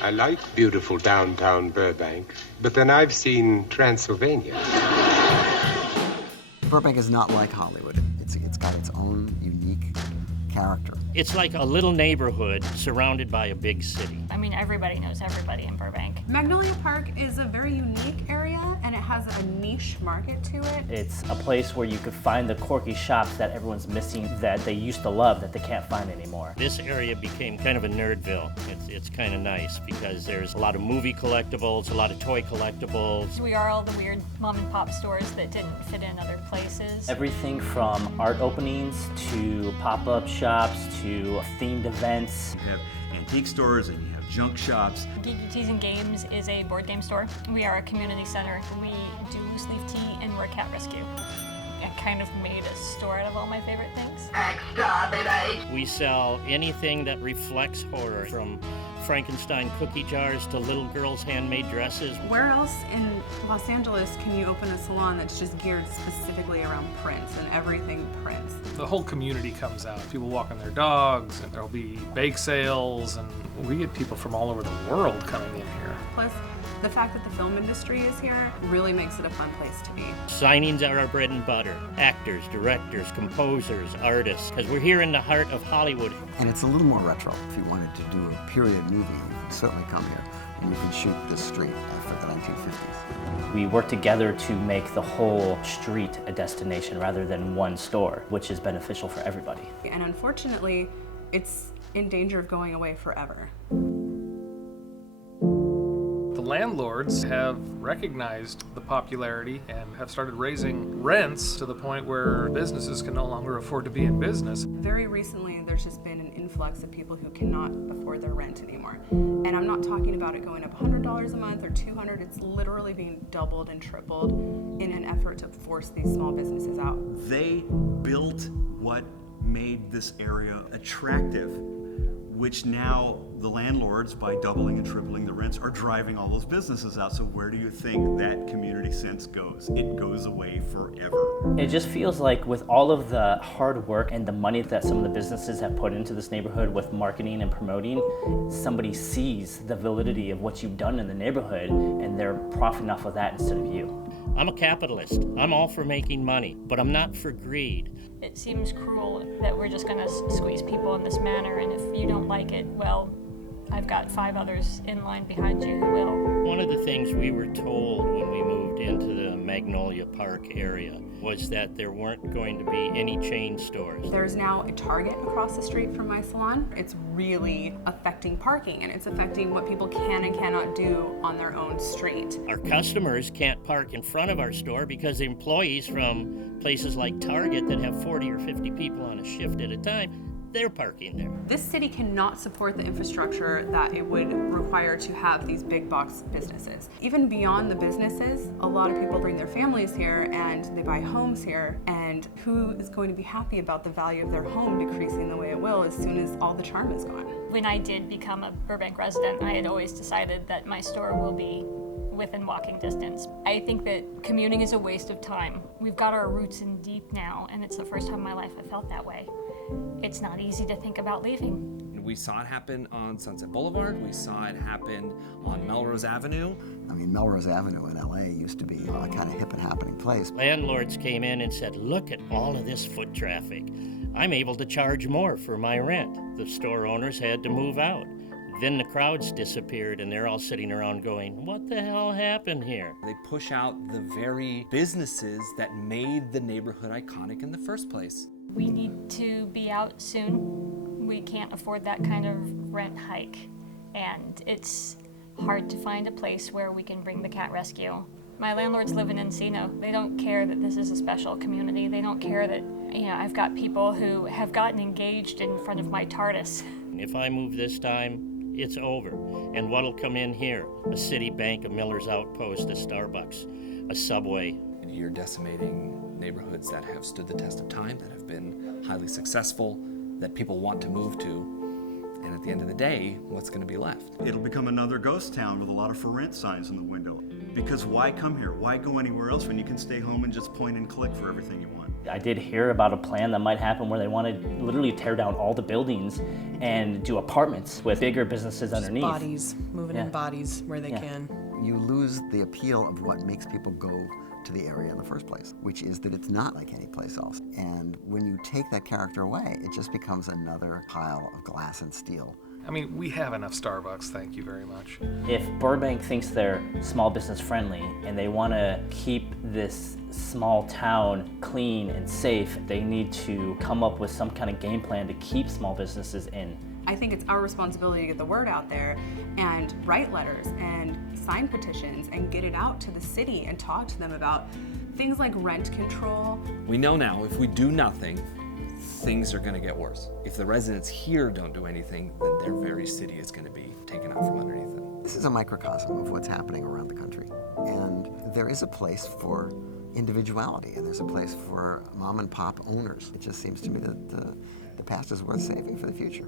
I like beautiful downtown Burbank, but then I've seen Transylvania. Burbank is not like Hollywood. It's got its own unique character. It's like a little neighborhood surrounded by a big city. I mean, everybody knows everybody in Burbank. Magnolia Park is a very unique area, and it has a niche market to it. It's a place where you could find the quirky shops that everyone's missing, that they used to love, that they can't find anymore. This area became kind of a nerdville. It's kind of nice because there's a lot of movie collectibles, a lot of toy collectibles. We are all the weird mom and pop stores that didn't fit in other places. Everything from art openings to pop-up shops to themed events. You have antique stores and you have junk shops. Geeky Teas and Games is a board game store. We are a community center. We do loose leaf tea and we're a cat rescue. I kind of made a store out of all my favorite things. We sell anything that reflects horror, from Frankenstein cookie jars to little girls' handmade dresses. Where else in Los Angeles can you open a salon that's just geared specifically around prints and everything prints? The whole community comes out. People walking their dogs, and there'll be bake sales, and we get people from all over the world coming in here. Plus, the fact that the film industry is here really makes it a fun place to be. Signings are our bread and butter. Actors, directors, composers, artists, because we're here in the heart of Hollywood. And it's a little more retro. If you wanted to do a period movie, you can certainly come here and you can shoot this street after the 1950s. We work together to make the whole street a destination rather than one store, which is beneficial for everybody. And unfortunately, it's in danger of going away forever. The landlords have recognized the popularity and have started raising rents to the point where businesses can no longer afford to be in business. Very recently, there's just been an influx of people who cannot afford their rent anymore. And I'm not talking about it going up $100 a month or $200. It's literally being doubled and tripled in an effort to force these small businesses out. They built what made this area attractive, which now the landlords, by doubling and tripling the rents, are driving all those businesses out. So where do you think that community sense goes? It goes away forever. It just feels like with all of the hard work and the money that some of the businesses have put into this neighborhood with marketing and promoting, somebody sees the validity of what you've done in the neighborhood and they're profiting off of that instead of you. I'm a capitalist. I'm all for making money, but I'm not for greed. It seems cruel that we're just going to squeeze people in this manner, and if you don't like it, well, I've got 5 others in line behind you who will. One of the things we were told when we moved into the Magnolia Park area was that there weren't going to be any chain stores. There's now a Target across the street from my salon. It's really affecting parking, and it's affecting what people can and cannot do on their own street. Our customers can't park in front of our store because the employees from places like Target that have 40 or 50 people on a shift at a time, they're parking there. This city cannot support the infrastructure that it would require to have these big box businesses. Even beyond the businesses, a lot of people bring their families here and they buy homes here, and who is going to be happy about the value of their home decreasing the way it will as soon as all the charm is gone? When I did become a Burbank resident, I had always decided that my store will be within walking distance. I think that commuting is a waste of time. We've got our roots in deep now, and it's the first time in my life I felt that way. It's not easy to think about leaving. We saw it happen on Sunset Boulevard. We saw it happen on Melrose Avenue. I mean, Melrose Avenue in LA used to be a kind of hip and happening place. Landlords came in and said, look at all of this foot traffic. I'm able to charge more for my rent. The store owners had to move out. Then the crowds disappeared and they're all sitting around going, what the hell happened here? They push out the very businesses that made the neighborhood iconic in the first place. We need to be out soon. We can't afford that kind of rent hike. And it's hard to find a place where we can bring the cat rescue. My landlords live in Encino. They don't care that this is a special community. They don't care that, I've got people who have gotten engaged in front of my TARDIS. If I move this time, it's over. And what'll come in here? A Citibank, a Miller's Outpost, a Starbucks, a Subway. You're decimating neighborhoods that have stood the test of time, that have been highly successful, that people want to move to. And at the end of the day, what's going to be left? It'll become another ghost town with a lot of for rent signs in the window. Because why come here? Why go anywhere else when you can stay home and just point and click for everything you want? I did hear about a plan that might happen where they want to literally tear down all the buildings and do apartments with bigger businesses underneath. Bodies, moving in bodies where they can. You lose the appeal of what makes people go to the area in the first place, which is that it's not like any place else. And when you take that character away, it just becomes another pile of glass and steel. I mean, we have enough Starbucks, thank you very much. If Burbank thinks they're small business friendly and they want to keep this small town clean and safe, they need to come up with some kind of game plan to keep small businesses in. I think it's our responsibility to get the word out there and write letters and sign petitions and get it out to the city and talk to them about things like rent control. We know now if we do nothing, things are going to get worse. If the residents here don't do anything, then their very city is going to be taken out from underneath them. This is a microcosm of what's happening around the country. And there is a place for individuality, and there's a place for mom and pop owners. It just seems to me that the past is worth saving for the future.